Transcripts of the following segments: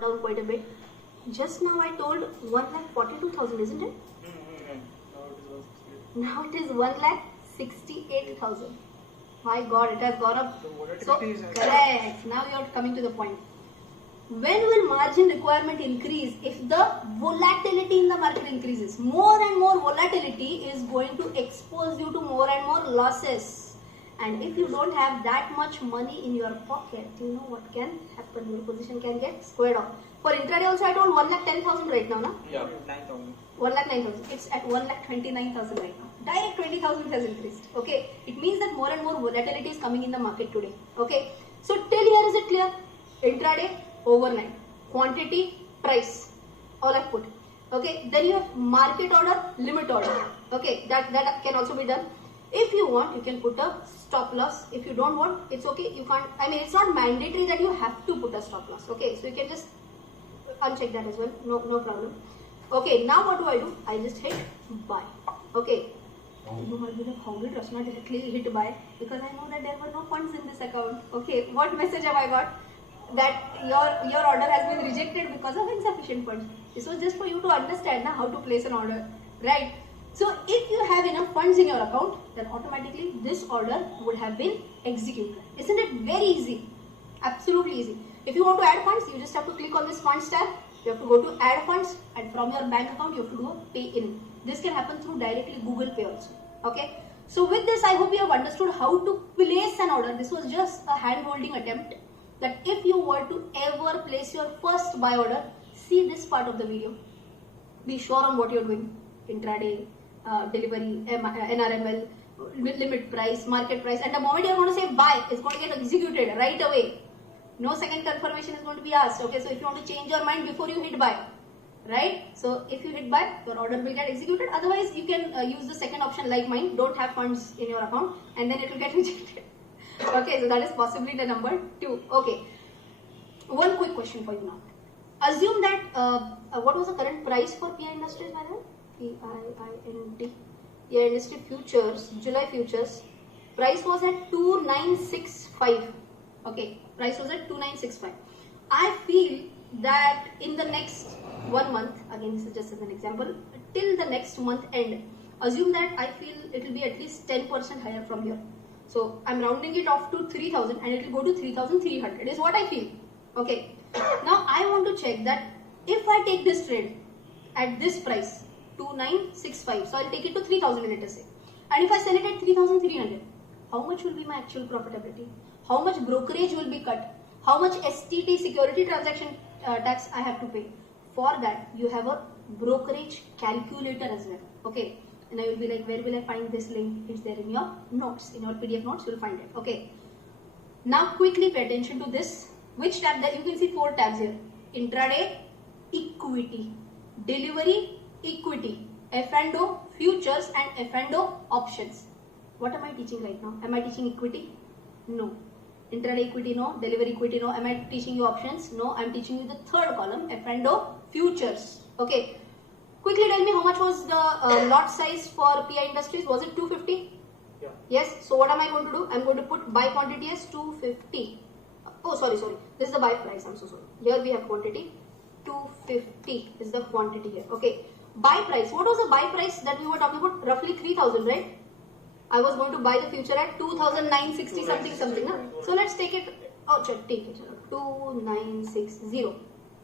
come down quite a bit. Just now I told 1,42,000, isn't it? Now it is 1,68,000. My God, it has gone up. So correct. Now you are coming to the point. When will margin requirement increase? If the volatility in the market increases. More and more volatility is going to expose you to more and more losses. And if you don't have that much money in your pocket, you know what can happen? Your position can get squared off. For intraday also I told 1,10,000 right now, na? Yeah, 9,000. 1,09,000. It's at 1,29,000 right now. Direct 20,000 has increased. Okay. It means that more and more volatility is coming in the market today. Okay. So till here is it clear? Intraday, overnight. Quantity, price. All I've put. Okay. Then you have market order, limit order. Okay. That can also be done. If you want, you can put a stop loss. If you don't want, it's okay. You can't. I mean, it's not mandatory that you have to put a stop loss. Okay. So you can just uncheck that as well. No problem. Okay. Now what do? I just hit buy. Okay. You might be like, how did Rachna directly hit buy? Because I know that there were no funds in this account. Okay, what message have I got? That your order has been rejected because of insufficient funds. This was just for you to understand how to place an order, right? So if you have enough funds in your account, then automatically this order would have been executed. Isn't it very easy? Absolutely easy. If you want to add funds, you just have to click on this funds tab. You have to go to add funds, and from your bank account you have to do a pay in. This can happen through directly Google Pay also. Okay. So with this, I hope you have understood how to place an order. This was just a hand holding attempt. That if you were to ever place your first buy order, see this part of the video. Be sure on what you're doing. Intraday, delivery, NRML, limit price, market price. And the moment you're going to say buy, it's going to get executed right away. No second confirmation is going to be asked. Okay, so if you want to change your mind before you hit buy, right? So if you hit buy, your order will get executed. Otherwise, you can use the second option like mine. Don't have funds in your account, and then it will get rejected. Okay, so that is possibly the number 2. Okay, one quick question for you now. Assume that what was the current price for PI Industries by then? PIIND. PI Industry futures, July futures. Price was at 2965. Okay, price was at 2965. I feel that in the next 1 month, again this is just as an example, till the next month end, assume that I feel it will be at least 10% higher from here. So I'm rounding it off to 3,000 and it will go to 3,300 is what I feel. Okay. Now I want to check that if I take this trade at this price, 2965, so I'll take it to 3,000 let us say. And if I sell it at 3,300, how much will be my actual profitability? How much brokerage will be cut? How much STT, security transaction tax I have to pay? For that, you have a brokerage calculator as well. Okay. And I will be like, where will I find this link? It's there in your notes, in your PDF notes, you will find it. Okay. Now quickly pay attention to this. Which tab? That you can see 4 tabs here. Intraday, equity, delivery, equity, F&O, futures, and F&O options. What am I teaching right now? Am I teaching equity? No. Intraday equity, no. Delivery equity, no. Am I teaching you options? No. I am teaching you the third column, F&O, futures. Okay. Quickly tell me how much was the lot size for PI Industries? Was it 250? Yeah. Yes. So what am I going to do? I am going to put buy quantity as 250. Oh, sorry. This is the buy price. I'm so sorry. Here we have quantity. 250 is the quantity here. Okay. Buy price. What was the buy price that we were talking about? Roughly 3,000, right? I was going to buy the future at 2,960 something. Huh? So let's take it. Oh, take it. 2,960.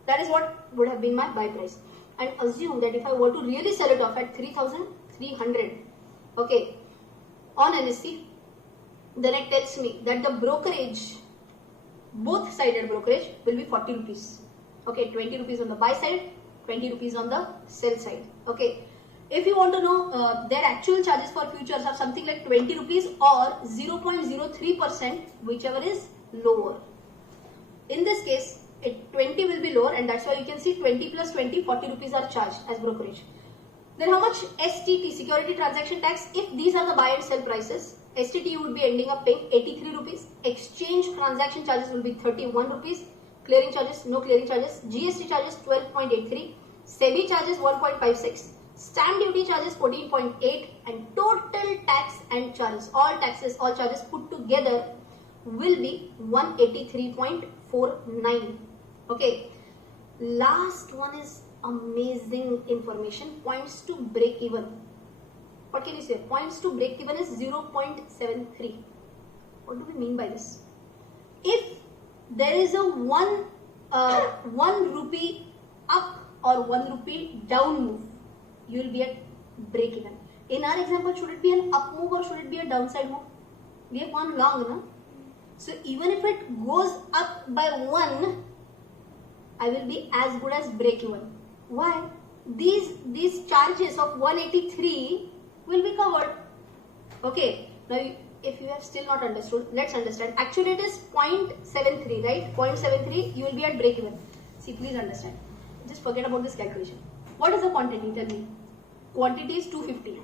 That is what would have been my buy price. And assume that if I were to really sell it off at 3,300, okay, on NSE, then it tells me that the brokerage, both sided brokerage, will be 40 rupees. Okay, 20 rupees on the buy side, 20 rupees on the sell side. Okay, if you want to know their actual charges for futures are something like 20 rupees or 0.03%, whichever is lower. In this case, 20 will be lower, and that's why you can see 20 plus 20, 40 rupees are charged as brokerage. Then how much STT, security transaction tax? If these are the buy and sell prices, STT you would be ending up paying 83 rupees. Exchange transaction charges will be 31 rupees. Clearing charges, no clearing charges. GST charges 12.83. SEBI charges 1.56. Stamp duty charges 14.8. And total tax and charges, all taxes, all charges put together will be 183.49. Okay. Last one is amazing information. Points to break even. What can you say? Points to break even is 0.73. What do we mean by this? If there is a 1 rupee up or 1 rupee down move, you will be at break even. In our example, should it be an up move or should it be a downside move? We have gone long, no? So even if it goes up by 1, I will be as good as break even. Why? These charges of 183 will be covered. Okay. Now, if you have still not understood, let's understand. Actually, it is 0.73, right? 0.73, you will be at break even. See, please understand. Just forget about this calculation. What is the quantity? Tell me. Quantity is 250.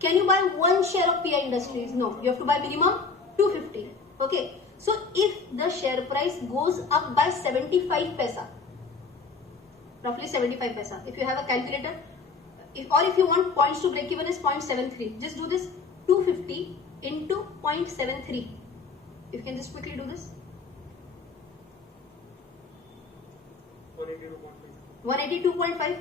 Can you buy one share of PI Industries? No. You have to buy minimum 250. Okay. So, if the share price goes up by 75 paisa, roughly 75 paisa, if you have a calculator, or if you want points to break even is 0.73, just do this 250 into 0.73. You can just quickly do this. 182.5.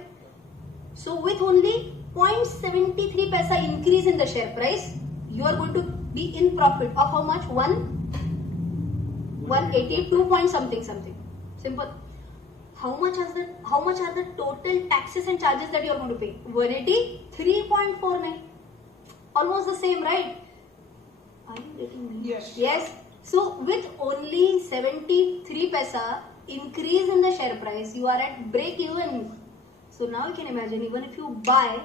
So with only 0.73 paisa increase in the share price, you are going to be in profit of how much? 182 point something. Simple. How much are the total taxes and charges that you are going to pay? 183.49. Almost the same, right? Are you getting me? Yes. Yes. So with only 73 paisa increase in the share price, you are at break even. So now you can imagine, even if you buy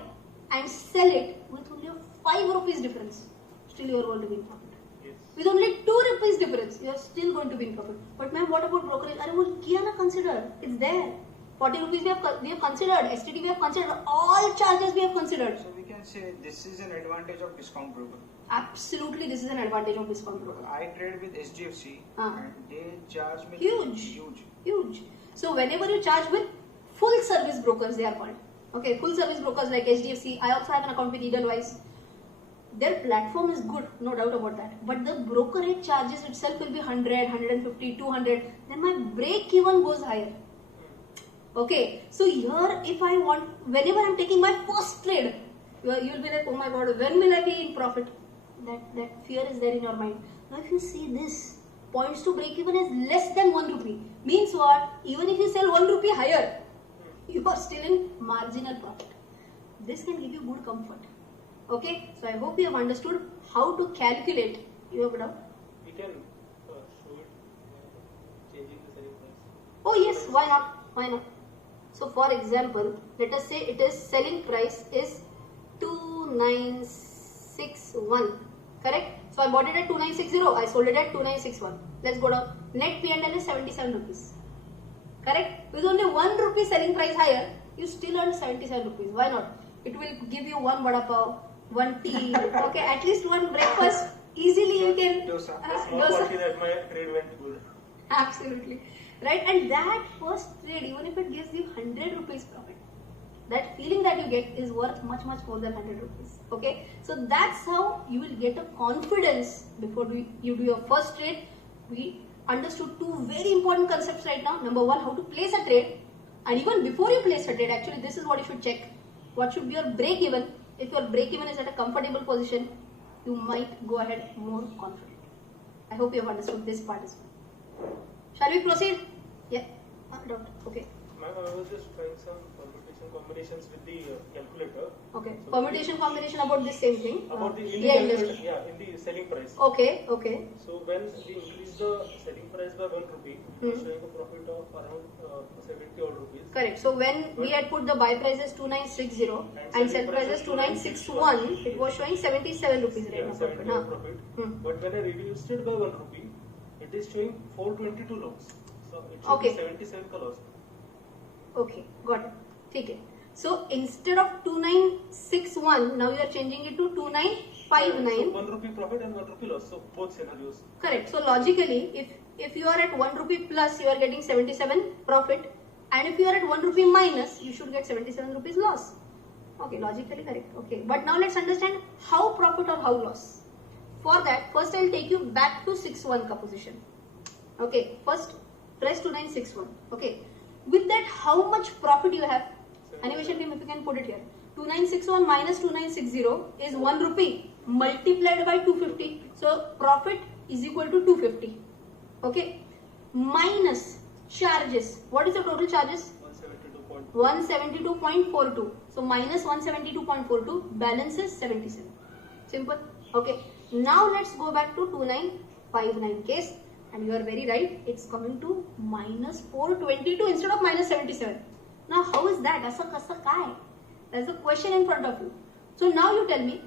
and sell it with only a 5 rupees difference, still you are going to be in profit. Yes. With only 2 rupees difference, you are still going to be in profit. But ma'am, what about brokerage? I will consider. It's there. 40 rupees we have considered. STT we have considered. All charges we have considered. So we can say this is an advantage of discount broker. Absolutely, this is an advantage of discount broker. I trade with SGFC and they charge me Huge. So whenever you charge with full service brokers, they are called. Okay, full service brokers like SGFC. I also have an account with Edelweiss. Their platform is good, no doubt about that. But the brokerage charges itself will be 100, 150, 200. Then my break even goes higher. Okay, so here if I want, whenever I'm taking my first trade, you'll be like, oh my god, when will I be in profit? That fear is there in your mind. Now if you see this, points to break even is less than 1 rupee. Means what? Even if you sell 1 rupee higher, you are still in marginal profit. This can give you good comfort. Okay, so I hope you have understood how to calculate. You have a doubt? We can show it changing the selling price. Oh yes, why not? So for example, let us say it is selling price is 2961, correct? So I bought it at 2960, I sold it at 2961. Let's go down. Net P&L is 77 rupees. Correct? With only 1 rupee selling price higher, you still earn 77 rupees. Why not? It will give you 1 vada pav, 1 tea, okay, at least 1 breakfast. Easily you can. Dosa. Dosa. That my trade went good. Absolutely. Right? And that first trade, even if it gives you 100 rupees profit, that feeling that you get is worth much more than 100 rupees. Okay? So that's how you will get a confidence before you do your first trade. We understood 2 very important concepts right now. Number 1, how to place a trade. And even before you place a trade, actually this is what you should check. What should be your break even? If your break even is at a comfortable position, you might go ahead more confident. I hope you have understood this part as well. Shall we proceed? Yeah. Doctor. Okay. Ma'am, I was just trying some permutation combinations with the calculator. Okay. So Permutation combination about this same thing. About the Yeah, in the selling price. Okay. So when we increase the selling price by 1 rupee, showing a profit of around 70 odd rupees. Correct. So when we had put the buy price as 2960 and sell price as 2961, it was showing 77 rupees right now. 70 profit. But when I reduced it by 1 rupee, it is showing 422 loss. So it should be 77 ka loss. Okay, got it. Okay. So instead of 2961, now you are changing it to 2959. So 1 rupee profit and 1 rupee loss. So both scenarios. Correct. So logically, if you are at 1 rupee plus, you are getting 77 profit, and if you are at 1 rupee minus, you should get 77 rupees loss. Okay, logically correct. Okay, but now let's understand how profit or how loss. For that, first I will take you back to 61 ka position. Okay, first press 2961. Okay, With that, how much profit you have? Animation team, if you can put it here. 2961 minus 2960 is 1 rupee multiplied by 250. So profit is equal to 250. Okay. Minus charges. What is the total charges? 172.42. So minus 172.42, balance is 77. Simple. Okay. Now let's go back to 2959 case, and you are very right. It's coming to minus 422 instead of minus 77. Now how is that? That's the question in front of you. So now you tell me.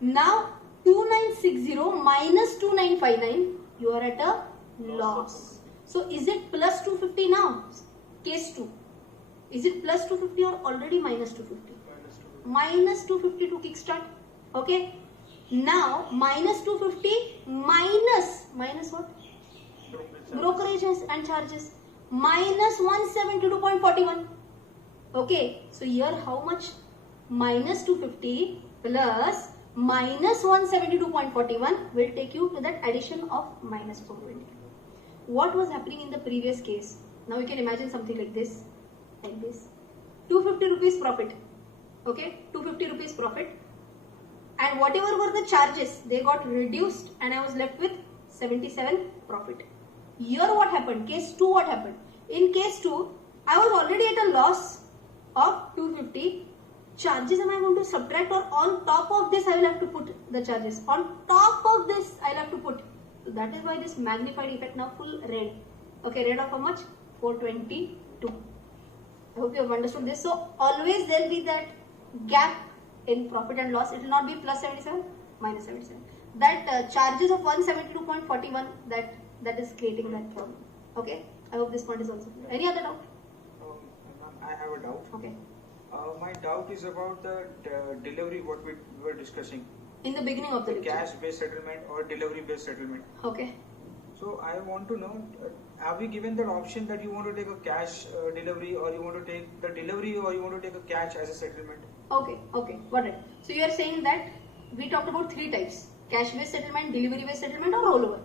Now 2960 minus 2959, you are at a loss. So is it plus 250 now? Case 2. Is it plus 250 or already minus 250? Minus 250 to kickstart. Okay. Now minus 250 minus what? Brokerages and charges. Minus 172.41. Okay. So here how much? Minus 250 plus minus 172.41 will take you to that addition of minus 420. What was happening in the previous case? Now you can imagine something like this. 250 rupees profit. Okay, 250 rupees profit, and whatever were the charges, they got reduced, and I was left with 77 profit. Here what happened? Case 2 what happened? In case 2, I was already at a loss of 250. Charges am I going to subtract, or on top of this I will have to put the charges? On top of this I will have to put. So that is why this magnified effect now full red. Okay, red of how much? 422. I hope you have understood this. So always there will be that gap in profit and loss. It will not be plus 77, minus 77. That charges of 172.41, that is creating that problem. Okay. I hope this point is also clear. Any other doubt? I have a doubt. Okay. My doubt is about the delivery, what we were discussing. In the beginning of the lecture. Cash-based settlement or delivery-based settlement. Okay. So I want to know, have we given that option that you want to take a cash delivery, or you want to take the delivery, or you want to take a cash as a settlement? Okay, got it. So you are saying that we talked about 3 types: cash based settlement, delivery based settlement, or rollover.